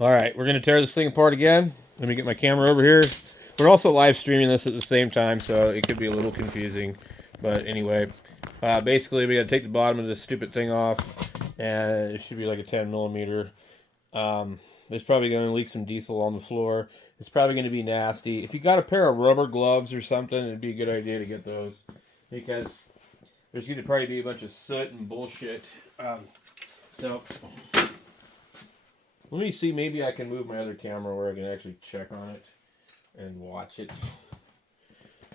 All right, we're going to tear this thing apart again. Let me get my camera over here. We're also live streaming this at the same time, so it could be a little confusing. But anyway, basically, we got to take the bottom of this stupid thing off, and it should be like a 10 millimeter. There's probably going to leak some diesel on the floor. It's probably going to be nasty. If you got a pair of rubber gloves or something, it'd be a good idea to get those, because there's going to probably be a bunch of soot and bullshit. So let me see, maybe I can move my other camera where I can actually check on it and watch it.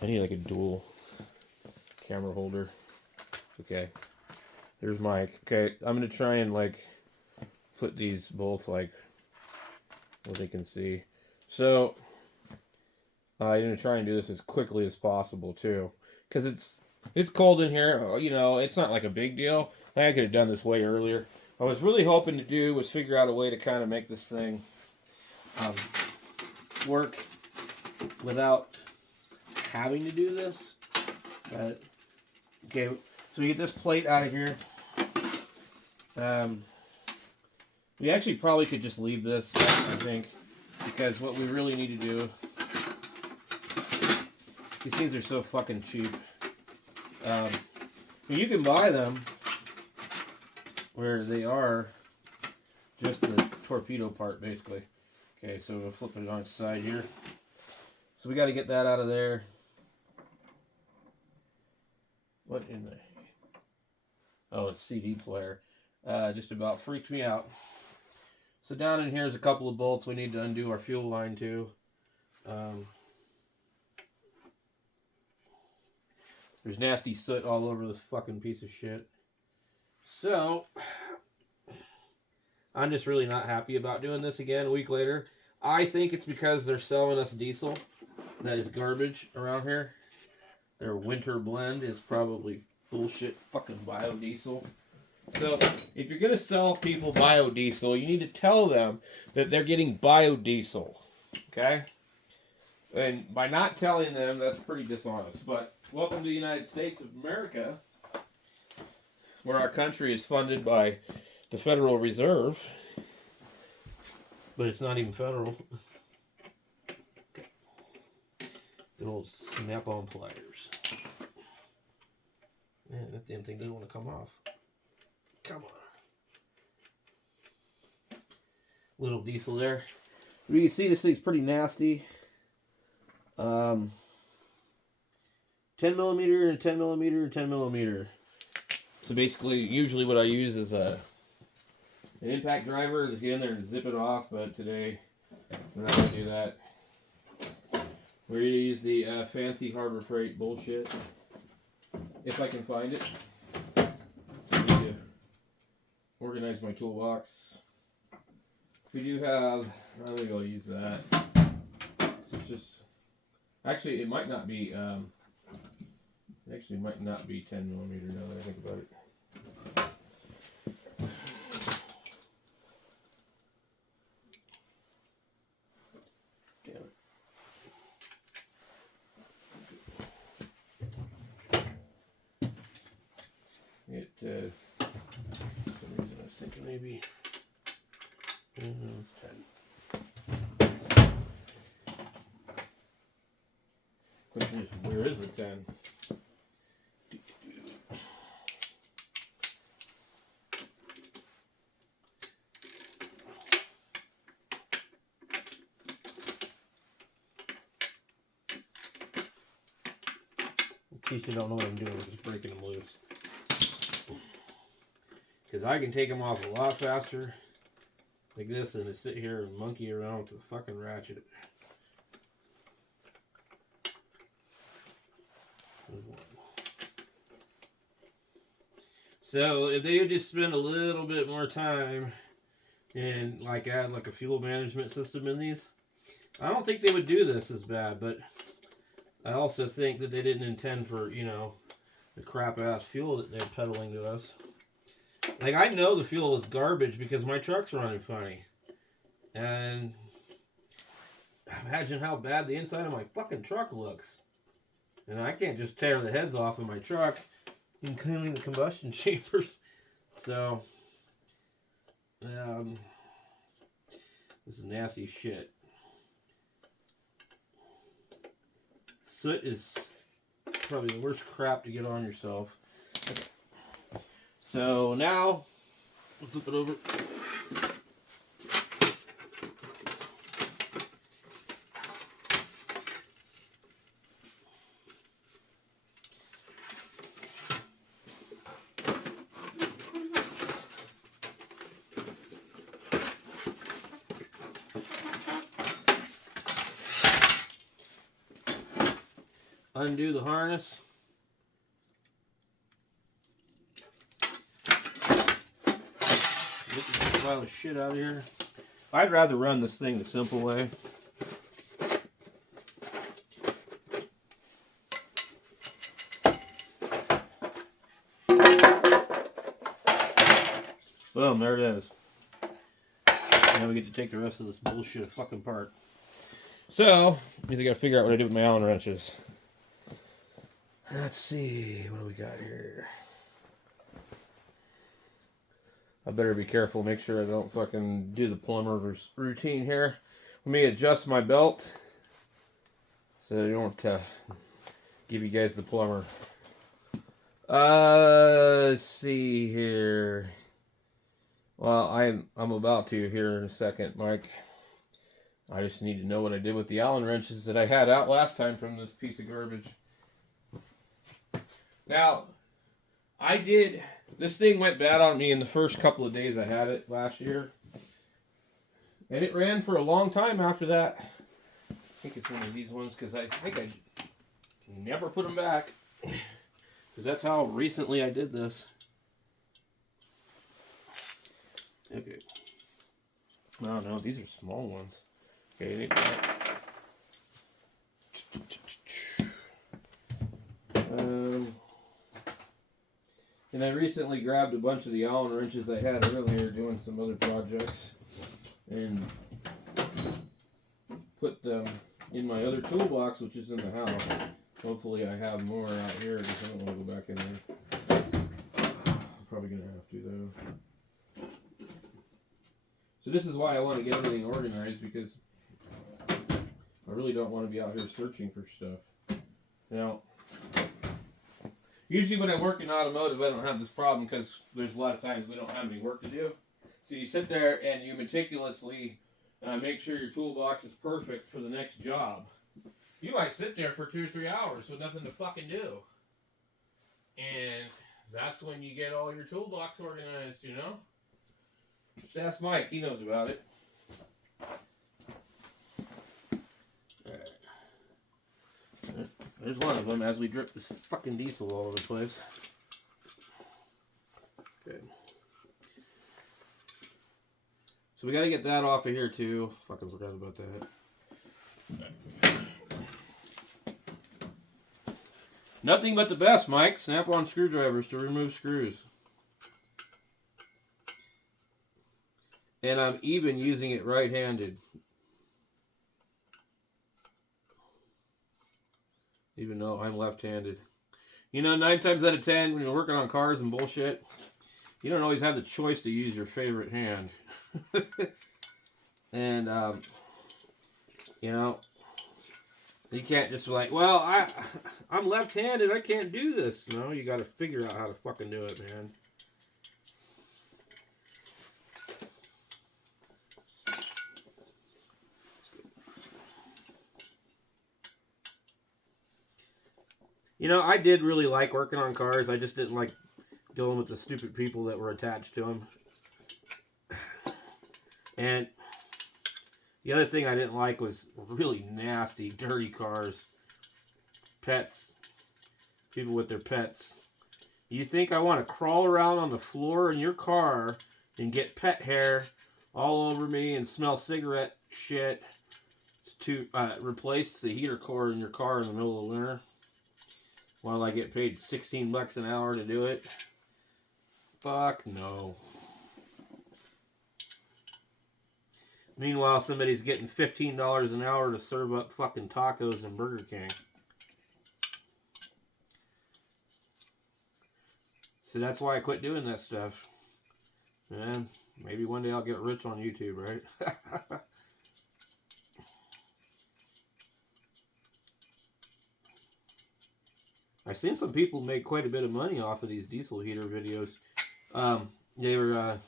I need like a dual camera holder. Okay. There's Mike. Okay, I'm going to try and like put these both like where they can see. So I'm going to try and do this as quickly as possible too. Because it's cold in here. You know, it's not like a big deal. I could have done this way earlier. What I was really hoping to do was figure out a way to kind of make this thing work without having to do this. But, okay, so we get this plate out of here. We actually probably could just leave this, I think, because what we really need to do, these things are so fucking cheap. You can buy them where they are just the torpedo part, basically. Okay, so we'll flip it on its side here. So we got to get that out of there. What in the... Oh, it's CD player. Just about freaked me out. So down in here is a couple of bolts. We need to undo our fuel line too. There's nasty soot all over this fucking piece of shit. So, I'm just really not happy about doing this again a week later. I think it's because they're selling us diesel that is garbage around here. Their winter blend is probably bullshit fucking biodiesel. So, if you're going to sell people biodiesel, you need to tell them that they're getting biodiesel. Okay? And by not telling them, that's pretty dishonest. But welcome to the United States of America, where our country is funded by the Federal Reserve, but it's not even federal. Good old snap-on pliers. Man, that damn thing doesn't want to come off. Come on. Little diesel there. You can see this thing's pretty nasty. 10 millimeter and 10 millimeter and 10 millimeter. So basically, usually what I use is an impact driver to get in there and zip it off, but today we're not going to do that. We're going to use the fancy Harbor Freight bullshit, if I can find it. I need to organize my toolbox. We do have, I think I'll use that. So just, actually, it might not be, might not be 10 millimeter now that I think about it. For some reason I was thinking maybe it's 10. Question is, where is the 10? In case you don't know what I'm doing, I'm just breaking them loose. Because I can take them off a lot faster like this than to sit here and monkey around with the fucking ratchet. So if they would just spend a little bit more time and like add like a fuel management system in these, I don't think they would do this as bad, but I also think that they didn't intend for, you know, the crap ass fuel that they're peddling to us. Like, I know the fuel is garbage because my truck's running funny. And imagine how bad the inside of my fucking truck looks. And I can't just tear the heads off of my truck, including the combustion chambers. So, This is nasty shit. Soot is probably the worst crap to get on yourself. Okay. So now, we'll flip it over. Undo the harness. Get this pile of shit out of here. I'd rather run this thing the simple way. Boom, there it is. Now we get to take the rest of this bullshit fucking apart. So, I gotta figure out what I do with my Allen wrenches. Let's see, what do we got here? I better be careful, make sure I don't fucking do the plumber's routine here. Let me adjust my belt so I don't give you guys the plumber. Let's see here. Well, I'm about to here in a second, Mike. I just need to know what I did with the Allen wrenches that I had out last time from this piece of garbage. Now, this thing went bad on me in the first couple of days I had it last year. And it ran for a long time after that. I think it's one of these ones because I think I never put them back. Because that's how recently I did this. Okay. Oh no, these are small ones. Okay, it ain't bad. And I recently grabbed a bunch of the Allen wrenches I had earlier doing some other projects and put them in my other toolbox, which is in the house. Hopefully I have more out here because I don't want to go back in there. I'm probably going to have to though. So this is why I want to get everything organized, because I really don't want to be out here searching for stuff. Now, usually when I work in automotive, I don't have this problem because there's a lot of times we don't have any work to do. So you sit there and you meticulously make sure your toolbox is perfect for the next job. You might sit there for 2 or 3 hours with nothing to fucking do. And that's when you get all your toolbox organized, you know? Just ask Mike, he knows about it. Alright. There's one of them as we drip this fucking diesel all over the place. Okay. So we gotta get that off of here too. Fucking forgot about that. Nothing but the best, Mike. Snap-on screwdrivers to remove screws. And I'm even using it right-handed. Even though I'm left-handed. You know, 9 times out of 10, when you're working on cars and bullshit, you don't always have the choice to use your favorite hand. And, you know, you can't just be like, well, I'm left-handed, I can't do this. No, you got to figure out how to fucking do it, man. You know, I did really like working on cars. I just didn't like dealing with the stupid people that were attached to them. And the other thing I didn't like was really nasty, dirty cars. Pets. People with their pets. You think I want to crawl around on the floor in your car and get pet hair all over me and smell cigarette shit to replace the heater core in your car in the middle of winter? While I get paid $16 an hour to do it? Fuck no. Meanwhile, somebody's getting $15 an hour to serve up fucking tacos in Burger King. So that's why I quit doing that stuff. And maybe one day I'll get rich on YouTube, right? I've seen some people make quite a bit of money off of these diesel heater videos. They were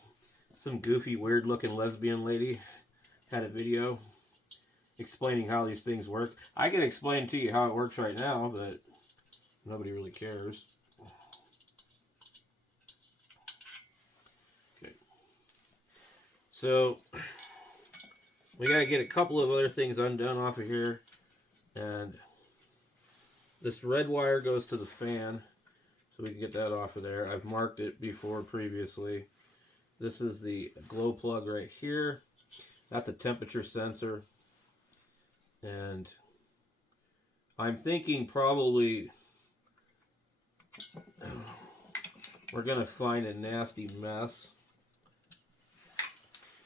some goofy, weird-looking lesbian lady had a video explaining how these things work. I can explain to you how it works right now, but nobody really cares. Okay. So we gotta get a couple of other things undone off of here, and this red wire goes to the fan, so we can get that off of there. I've marked it before previously. This is the glow plug right here. That's a temperature sensor. And I'm thinking probably we're going to find a nasty mess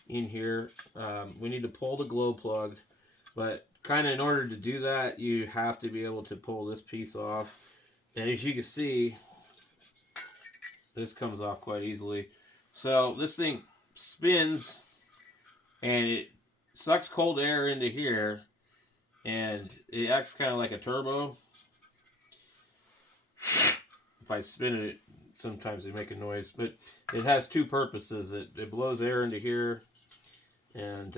in here. We need to pull the glow plug, but kind of in order to do that, you have to be able to pull this piece off. And as you can see, this comes off quite easily. So this thing spins and it sucks cold air into here, and it acts kind of like a turbo. If I spin it, sometimes they make a noise, but it has two purposes. It blows air into here, and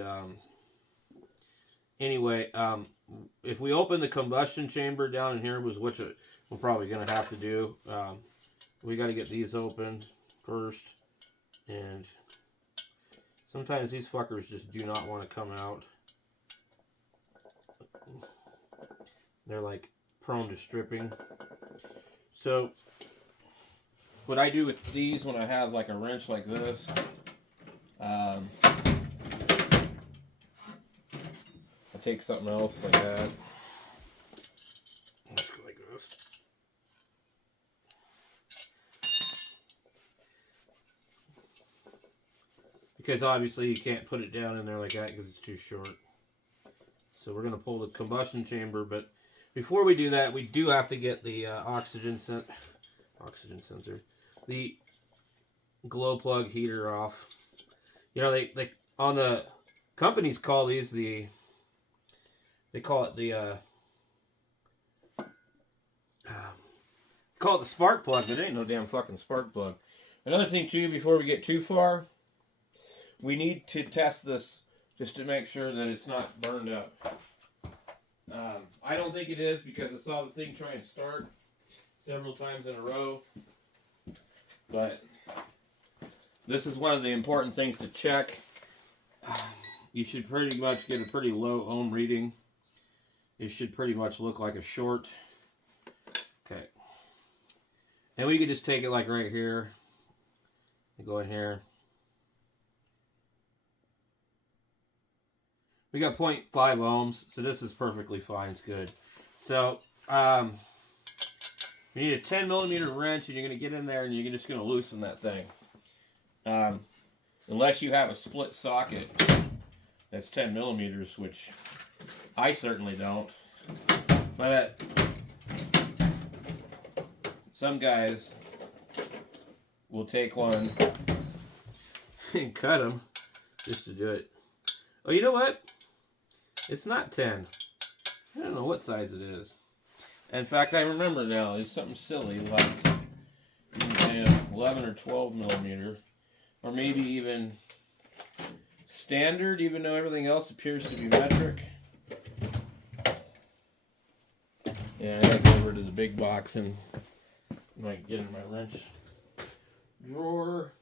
anyway, if we open the combustion chamber down in here, which we're probably going to have to do, we got to get these open first, and sometimes these fuckers just do not want to come out. They're like prone to stripping. So what I do with these when I have like a wrench like this, I take something else like that. Let's go like this. Because obviously you can't put it down in there like that because it's too short. So we're going to pull the combustion chamber, but before we do that, we do have to get the oxygen sensor, the glow plug heater off. You know, they on the companies call these they call it the spark plug, but it ain't no damn fucking spark plug. Another thing too, before we get too far, we need to test this just to make sure that it's not burned up. I don't think it is, because I saw the thing try and start several times in a row. But this is one of the important things to check. You should pretty much get a pretty low ohm reading. It should pretty much look like a short. Okay. And we could just take it like right here. Go in here. We got 0.5 ohms, so this is perfectly fine. It's good. So, you need a 10 millimeter wrench, and you're going to get in there, and you're just going to loosen that thing. Unless you have a split socket that's 10 millimeters, which I certainly don't. But some guys will take one and cut them just to do it. Oh, you know what? It's not 10. I don't know what size it is. In fact, I remember now. It's something silly like 11 or 12 millimeter. Or maybe even standard, even though everything else appears to be metric. Yeah, I gotta go over to the big box and might get in my wrench drawer.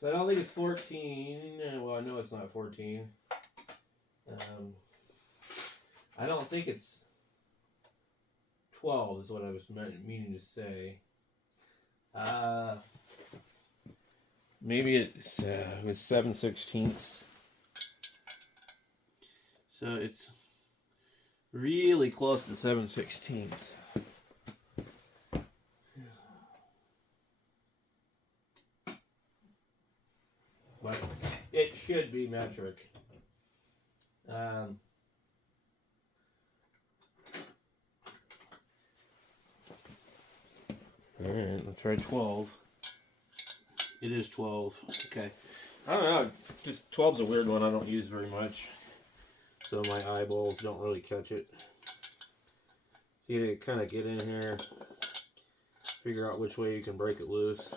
So I don't think it's 14. Well, I know it's not 14. I don't think it's 12 is what I was meaning to say. Maybe it was 7/16. So it's really close to 7/16. But it should be metric. Alright, let's try 12. It is 12. Okay. I don't know. Just 12's a weird one I don't use very much. So my eyeballs don't really catch it. You need to kind of get in here, figure out which way you can break it loose.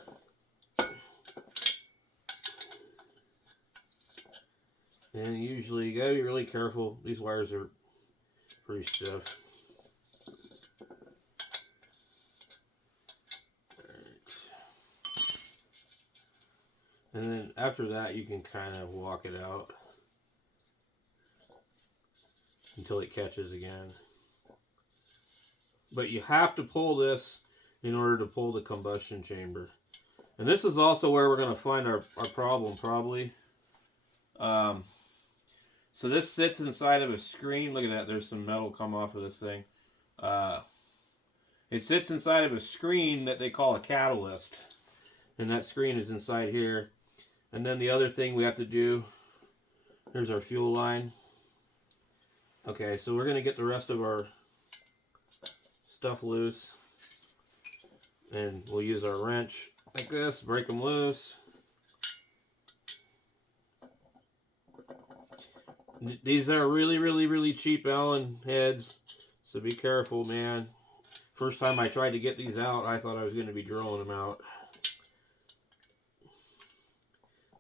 And usually you gotta be really careful. These wires are pretty stiff. And then after that, you can kind of walk it out until it catches again. But you have to pull this in order to pull the combustion chamber. And this is also where we're going to find our problem, probably. So this sits inside of a screen. Look at that. There's some metal come off of this thing. It sits inside of a screen that they call a catalyst. And that screen is inside here. And then the other thing we have to do, there's our fuel line. Okay, so we're going to get the rest of our stuff loose. And we'll use our wrench like this, break them loose. These are really, really, really cheap Allen heads, so be careful, man. First time I tried to get these out, I thought I was going to be drilling them out.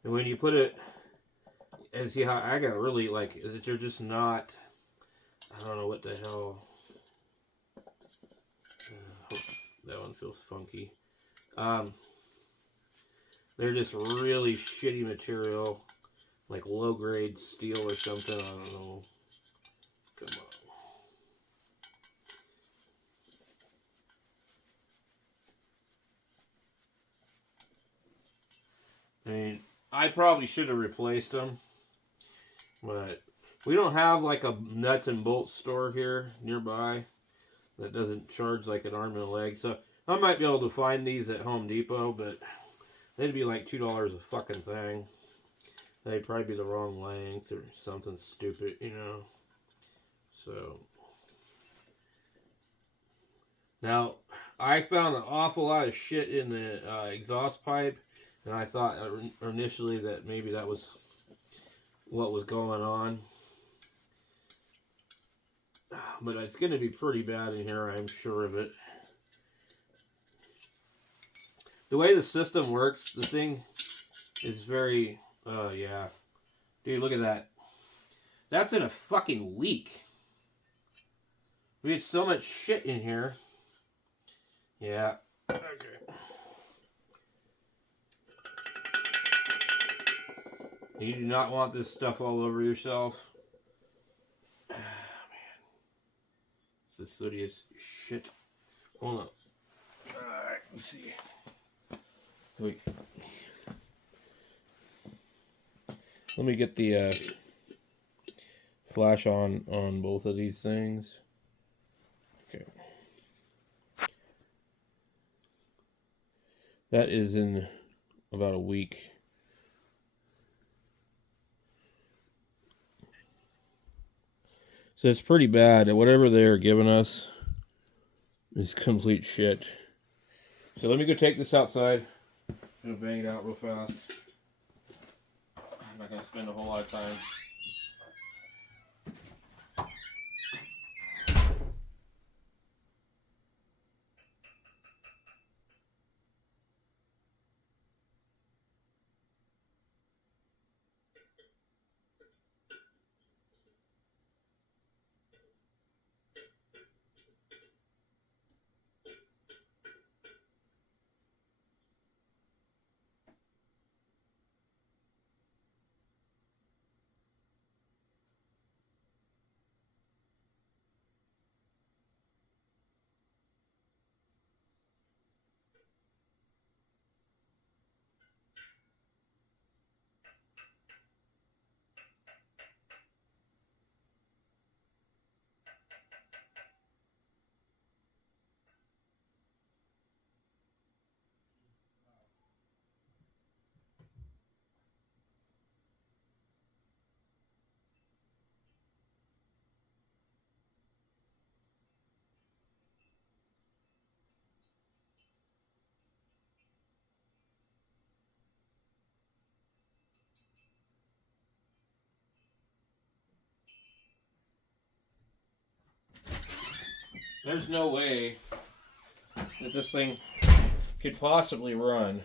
And when you put it, and see how I got really, like, they're just not, I don't know what the hell. That one feels funky. They're just really shitty material, like low-grade steel or something. I don't know. Come on. I mean, I probably should have replaced them, but we don't have like a nuts and bolts store here nearby that doesn't charge like an arm and a leg. So I might be able to find these at Home Depot, but they'd be like $2 a fucking thing. They'd probably be the wrong length or something stupid, you know. So now I found an awful lot of shit in the exhaust pipe, and I thought initially that maybe that was what was going on. But it's going to be pretty bad in here, I'm sure of it. The way the system works, the thing is very... yeah. Dude, look at that. That's in a fucking week. We had so much shit in here. Yeah. Okay. You do not want this stuff all over yourself. Ah, man. It's the sootiest shit. Hold on. Alright, let's see. So let me get the flash on both of these things. Okay. That is in about a week. So it's pretty bad. Whatever they're giving us is complete shit. So let me go take this outside. I'm gonna bang it out real fast. I'm not gonna spend a whole lot of time. there's no way that this thing could possibly run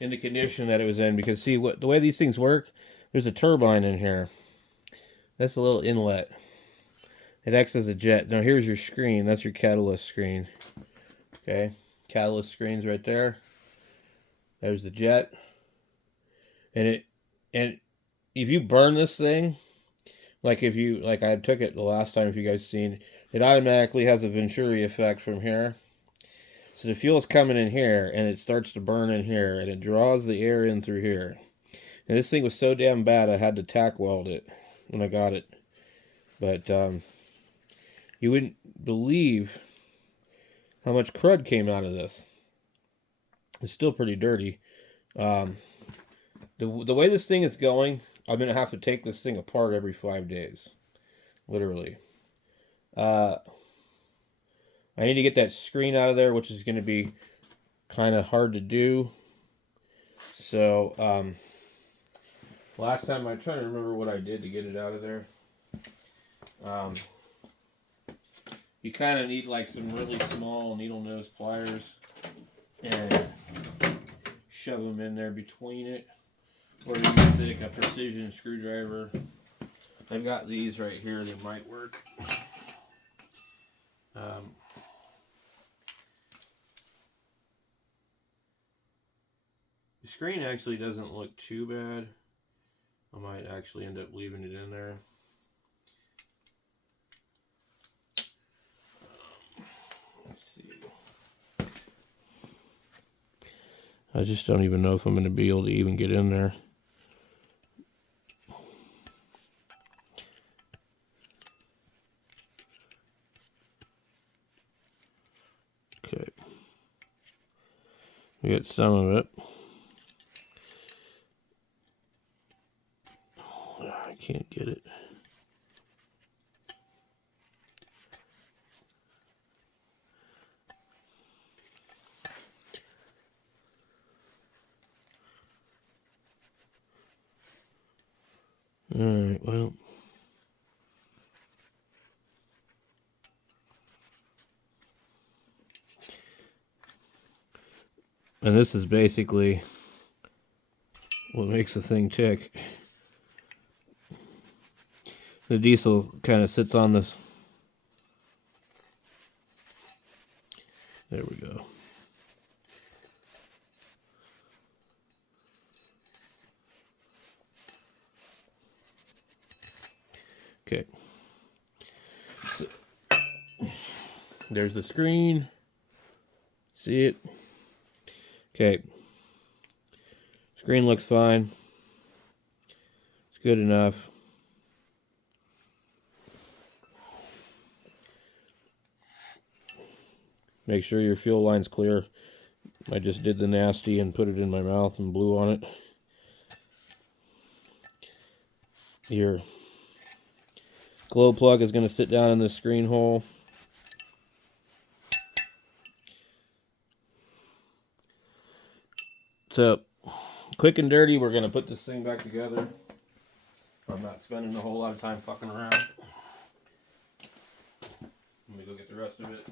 in the condition that it was in, because see what the way these things work, there's a turbine in here. That's a little inlet. It acts as a jet. Now here's your screen. That's your catalyst screen. Okay, catalyst screen's right there. There's the jet. And if you burn this thing, like I took it the last time, if you guys seen, it automatically has a Venturi effect from here. So the fuel's coming in here, and it starts to burn in here, and it draws the air in through here. And this thing was so damn bad, I had to tack weld it when I got it. But you wouldn't believe how much crud came out of this. It's still pretty dirty. The way this thing is going, I'm going to have to take this thing apart every 5 days. Literally. I need to get that screen out of there, which is going to be kind of hard to do. So, last time I'm trying to remember what I did to get it out of there. You kind of need like some really small needle nose pliers and shove them in there between it, or use like a precision screwdriver. I've got these right here that might work. The screen actually doesn't look too bad. I might actually end up leaving it in there. Let's see. I just don't even know if I'm going to be able to even get in there. Okay. We got some of it. I can't get it. Alright, well. And this is basically what makes the thing tick. The diesel kind of sits on this. There we go. Okay. So, there's the screen. See it? Okay. Screen looks fine. It's good enough. Make sure your fuel line's clear. I just did the nasty and put it in my mouth and blew on it. Your glow plug is going to sit down in the screen hole. So, quick and dirty, we're going to put this thing back together. I'm not spending a whole lot of time fucking around. Let me go get the rest of it.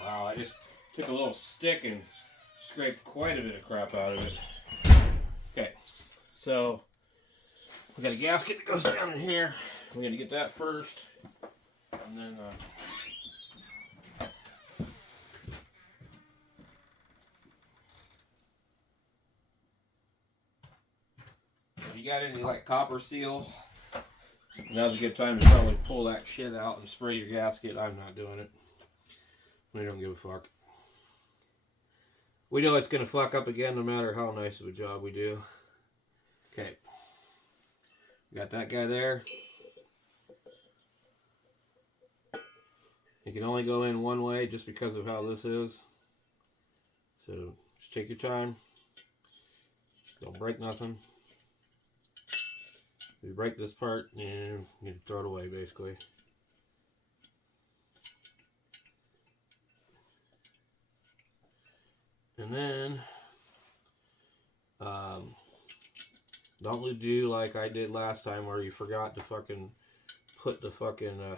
Wow, I just took a little stick and scraped quite a bit of crap out of it. Okay, so we got a gasket that goes down in here. We're going to get that first. And then you got any like copper seal, now's a good time to probably pull that shit out and spray your gasket. I'm not doing it. We don't give a fuck. We know it's going to fuck up again no matter how nice of a job we do. Okay. Got that guy there. You can only go in one way just because of how this is. So just take your time. Don't break nothing. If you break this part, you can throw it away basically. And then, don't do like I did last time where you forgot to fucking put the fucking, I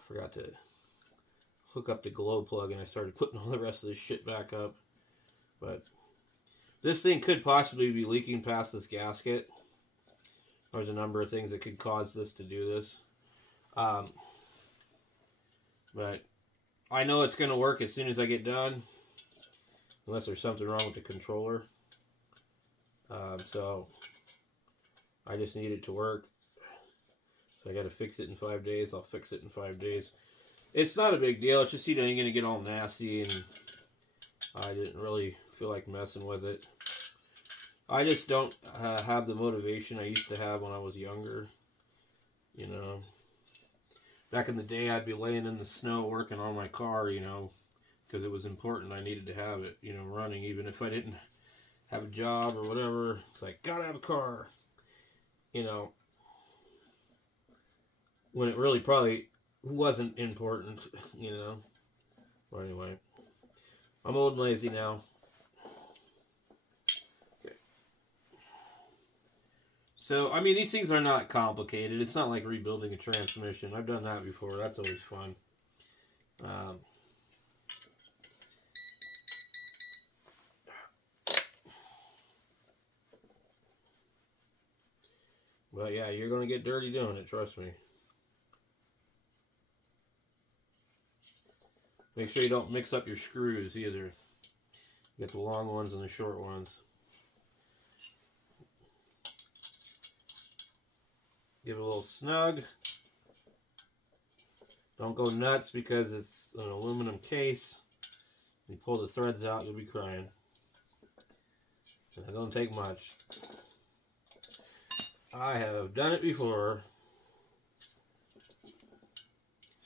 forgot to hook up the glow plug and I started putting all the rest of this shit back up. But this thing could possibly be leaking past this gasket. There's a number of things that could cause this to do this. But I know it's going to work as soon as I get done. Unless there's something wrong with the controller. So I just need it to work. So I got to fix it in 5 days. I'll fix it in 5 days. It's not a big deal. It's just, you're going to get all nasty. And I didn't really feel like messing with it. I just don't have the motivation I used to have when I was younger. You know. Back in the day, I'd be laying in the snow working on my car, you know. Because it was important. I needed to have it, you know, running. Even if I didn't have a job or whatever. It's like, gotta have a car. You know. When it really probably wasn't important, you know. But anyway. I'm old and lazy now. Okay. So, I mean, these things are not complicated. It's not like rebuilding a transmission. I've done that before. That's always fun. But yeah, you're going to get dirty doing it, trust me. Make sure you don't mix up your screws either. You got the long ones and the short ones. Give it a little snug. Don't go nuts because it's an aluminum case. You pull the threads out, you'll be crying. It don't take much. I have done it before.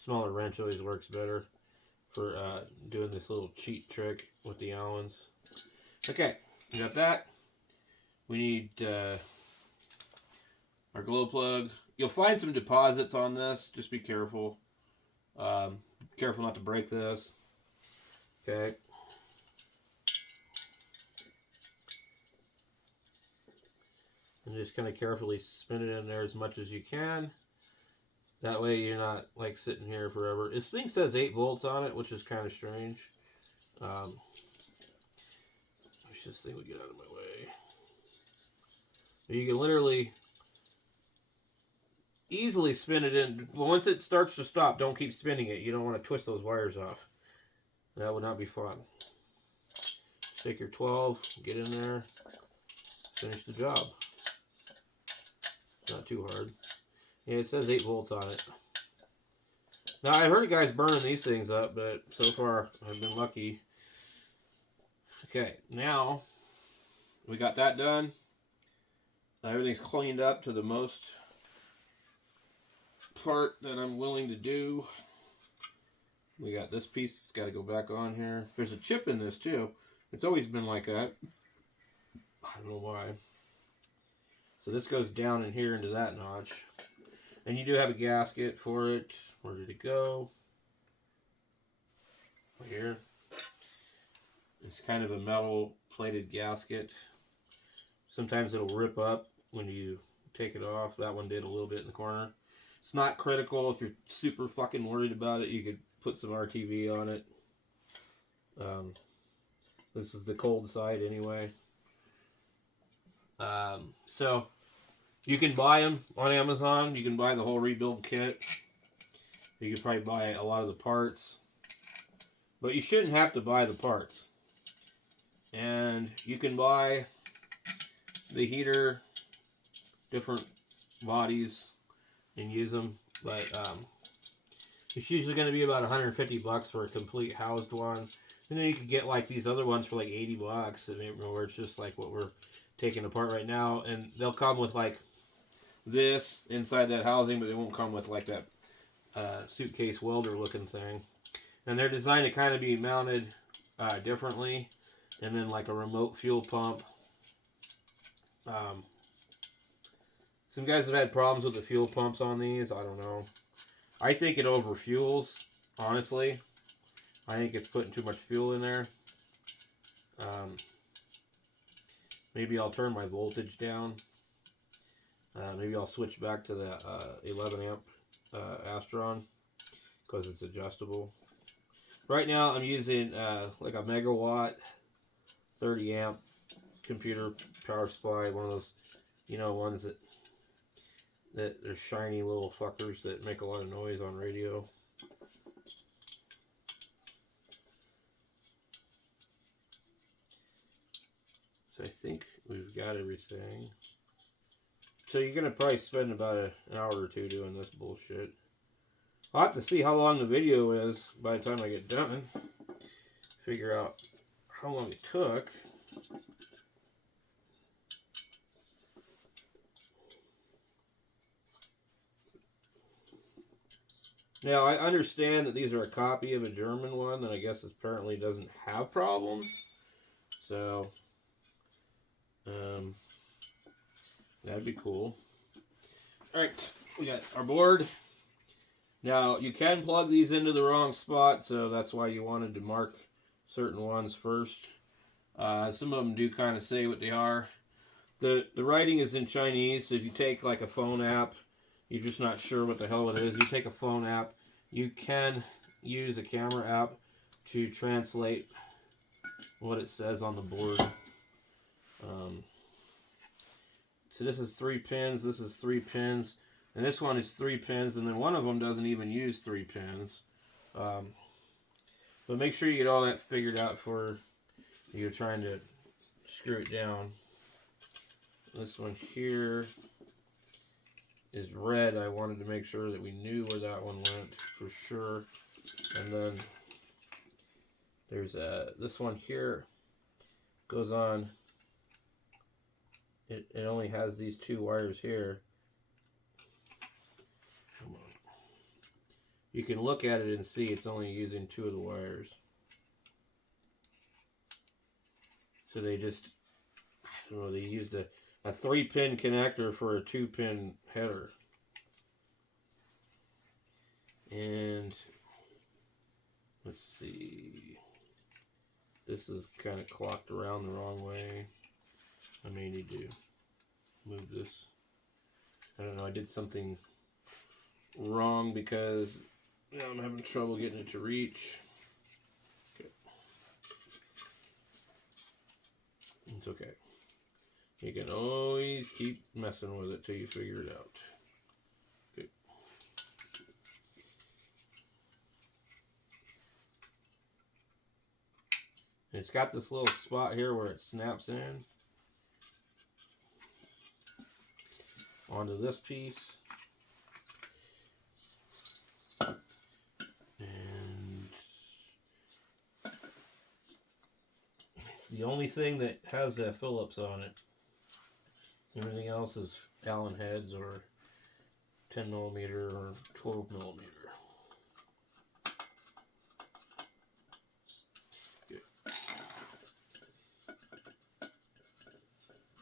Smaller wrench always works better for doing this little cheat trick with the Allens. Okay, we got that. We need our glow plug. You'll find some deposits on this. Just be careful. Careful not to break this. Okay. And just kind of carefully spin it in there as much as you can. That way you're not like sitting here forever. This thing says 8 volts on it, which is kind of strange. I wish this thing would get out of my way. You can literally easily spin it in. But once it starts to stop, don't keep spinning it. You don't want to twist those wires off. That would not be fun. Take your 12, get in there, finish the job. Not too hard. Yeah, it says 8 volts on it. Now, I've heard of guys burning these things up, but so far, I've been lucky. Okay, now, we got that done. Everything's cleaned up to the most part that I'm willing to do. We got this piece, it's got to go back on here. There's a chip in this, too. It's always been like that. I don't know why. So this goes down in here into that notch. And you do have a gasket for it. Where did it go? Here. It's kind of a metal plated gasket. Sometimes it'll rip up when you take it off. That one did a little bit in the corner. It's not critical. If you're super fucking worried about it, you could put some RTV on it. This is the cold side anyway. So you can buy them on Amazon. You can buy the whole rebuild kit. You can probably buy a lot of the parts. But you shouldn't have to buy the parts. And you can buy the heater different bodies and use them. But it's usually going to be about $150 for a complete housed one. And then you could get like these other ones for like $80, where it's just like what we're taking apart right now. And they'll come with like this inside that housing, but they won't come with like that suitcase welder looking thing. And they're designed to kind of be mounted differently. And then like a remote fuel pump. Some guys have had problems with the fuel pumps on these. I don't know. I think it overfuels, honestly. I think it's putting too much fuel in there. Maybe I'll turn my voltage down. Maybe I'll switch back to the 11 amp Astron because it's adjustable. Right now I'm using like a megawatt 30 amp computer power supply, one of those, you know, ones that they're shiny little fuckers that make a lot of noise on radio. So I think we've got everything. So you're going to probably spend about an hour or two doing this bullshit. I'll have to see how long the video is by the time I get done. Figure out how long it took. Now, I understand that these are a copy of a German one that I guess apparently doesn't have problems. So, that'd be cool. Alright, we got our board. Now, you can plug these into the wrong spot, so that's why you wanted to mark certain ones first. Some of them do kind of say what they are. The writing is in Chinese, so if you take like a phone app, you're just not sure what the hell it is. You take a phone app, you can use a camera app to translate what it says on the board. So this is 3 pins, this is 3 pins, and this one is 3 pins, and then one of them doesn't even use 3 pins. But make sure you get all that figured out before you're trying to screw it down. This one here is red. I wanted to make sure that we knew where that one went for sure. And then there's this one here goes on. It only has these 2 wires here. Come on. You can look at it and see it's only using 2 of the wires. So they just, I don't know, they used a 3-pin connector for a 2-pin header. And let's see. This is kind of clocked around the wrong way. I may need to move this. I don't know, I did something wrong because now I'm having trouble getting it to reach. Okay. It's okay. You can always keep messing with it till you figure it out. Okay. And it's got this little spot here where it snaps in onto this piece. And it's the only thing that has a Phillips on it. Everything else is Allen heads or 10 millimeter or 12 millimeter. Good.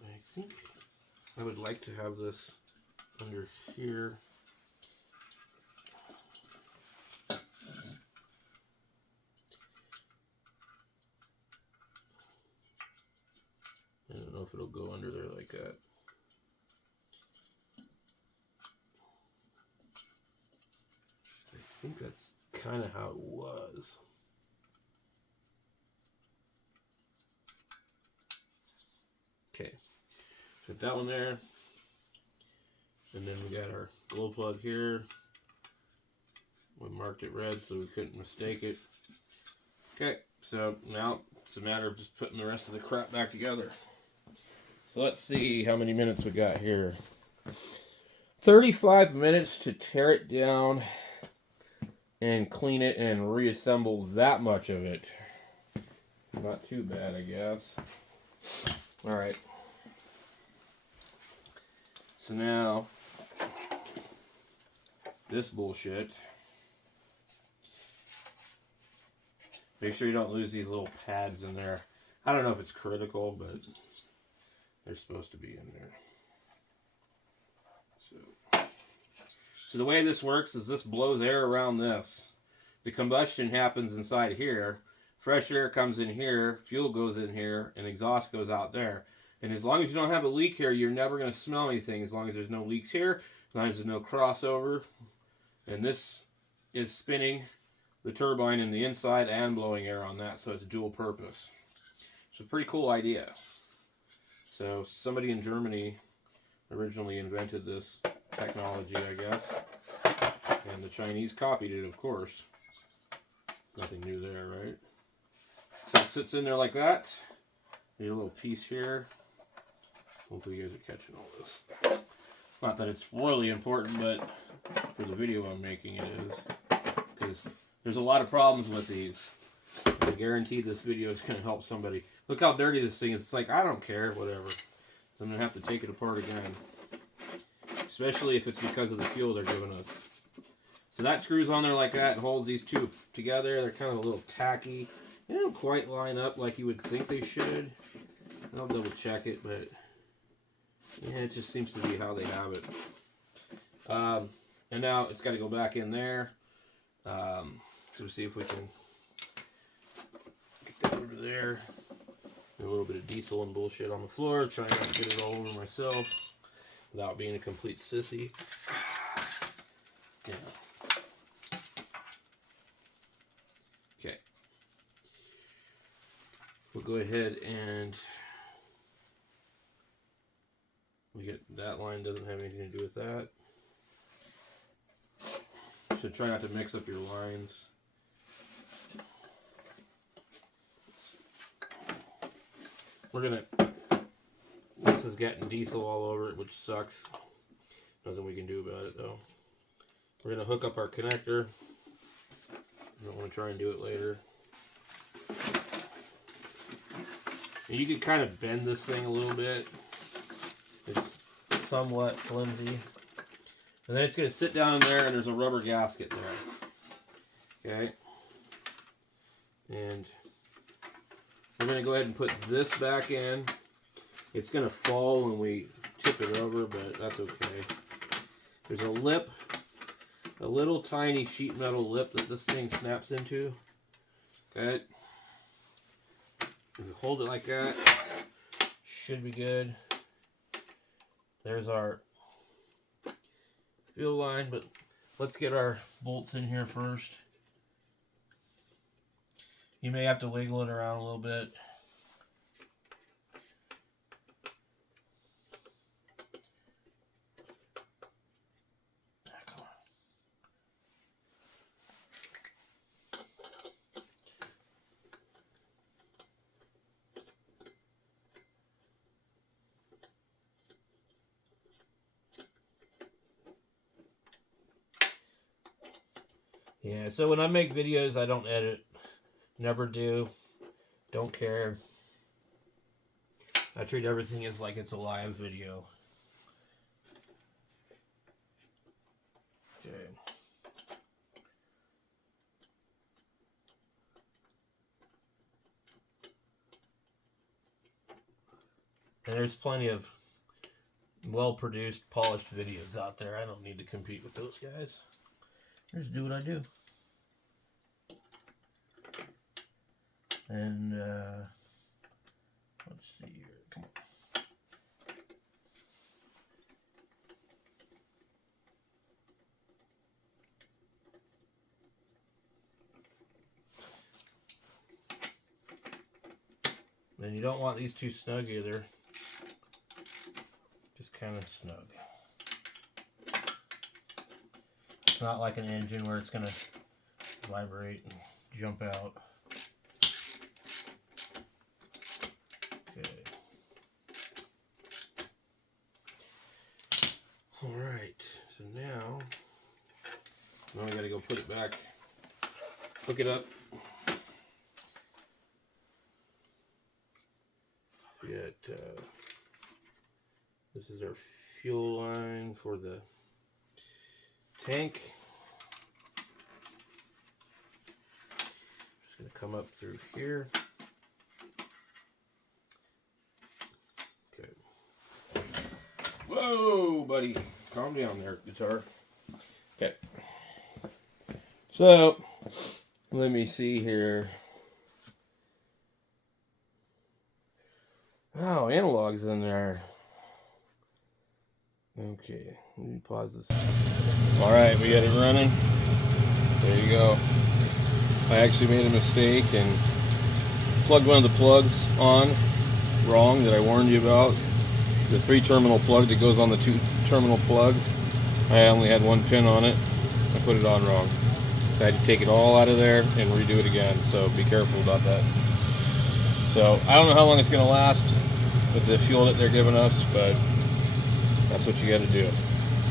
I think I would like to have this under here. I don't know if it'll go under there like that. I think that's kind of how it was. Okay, put that one there. And then we got our glow plug here. We marked it red so we couldn't mistake it. Okay, so now it's a matter of just putting the rest of the crap back together. So let's see how many minutes we got here. 35 minutes to tear it down and clean it and reassemble that much of it. Not too bad, I guess. Alright. So now, this bullshit. Make sure you don't lose these little pads in there. I don't know if it's critical, but they're supposed to be in there. So the way this works is this blows air around this. The combustion happens inside here. Fresh air comes in here, fuel goes in here, and exhaust goes out there. And as long as you don't have a leak here, you're never going to smell anything. As long as there's no leaks here, as long as there's no crossover. And this is spinning the turbine in the inside and blowing air on that, so it's dual purpose. It's a pretty cool idea. So somebody in Germany originally invented this technology, I guess. And the Chinese copied it, of course. Nothing new there, right? So it sits in there like that. There's a little piece here. Hopefully you guys are catching all this. Not that it's really important, but for the video I'm making it is. Because there's a lot of problems with these. I guarantee this video is going to help somebody. Look how dirty this thing is. It's like, I don't care, whatever. So I'm going to have to take it apart again. Especially if it's because of the fuel they're giving us. So that screws on there like that and holds these two together. They're kind of a little tacky. They don't quite line up like you would think they should. I'll double check it, but yeah, it just seems to be how they have it. And now it's got to go back in there. So we'll see if we can get that over there. And a little bit of diesel and bullshit on the floor. Trying not to get it all over myself without being a complete sissy. Yeah. Okay. We'll go ahead and we get that line doesn't have anything to do with that. So try not to mix up your lines. We're gonna. This is getting diesel all over it, which sucks. Nothing we can do about it though. We're gonna hook up our connector. I don't want to try and do it later. And you can kind of bend this thing a little bit. It's somewhat flimsy. And then it's going to sit down in there and there's a rubber gasket there. Okay. And we're going to go ahead and put this back in. It's going to fall when we tip it over, but that's okay. There's a lip, a little tiny sheet metal lip that this thing snaps into. Okay. If you hold it like that, should be good. There's our fuel line, but let's get our bolts in here first. You may have to wiggle it around a little bit. Come on. Yeah, so when I make videos, I don't edit. Never do. Don't care. I treat everything as like it's a live video. Okay. And there's plenty of well-produced, polished videos out there. I don't need to compete with those guys. I just do what I do. And, let's see here. Come on. And you don't want these too snug either. Just kind of snug. It's not like an engine where it's going to vibrate and jump out. Okay. Now we gotta go put it back. Hook it up. This is our fuel line for the tank. Just gonna come up through here. Okay. Whoa, buddy. Calm down there, guitar. Okay. So, let me see here. Oh, analog's in there. Okay, let me pause this. Alright, we got it running. There you go. I actually made a mistake and plugged one of the plugs on wrong that I warned you about. The 3-terminal plug that goes on the 2-terminal plug. I only had 1 pin on it. I put it on wrong. I had to take it all out of there and redo it again, so be careful about that. So, I don't know how long it's going to last with the fuel that they're giving us, but that's what you got to do.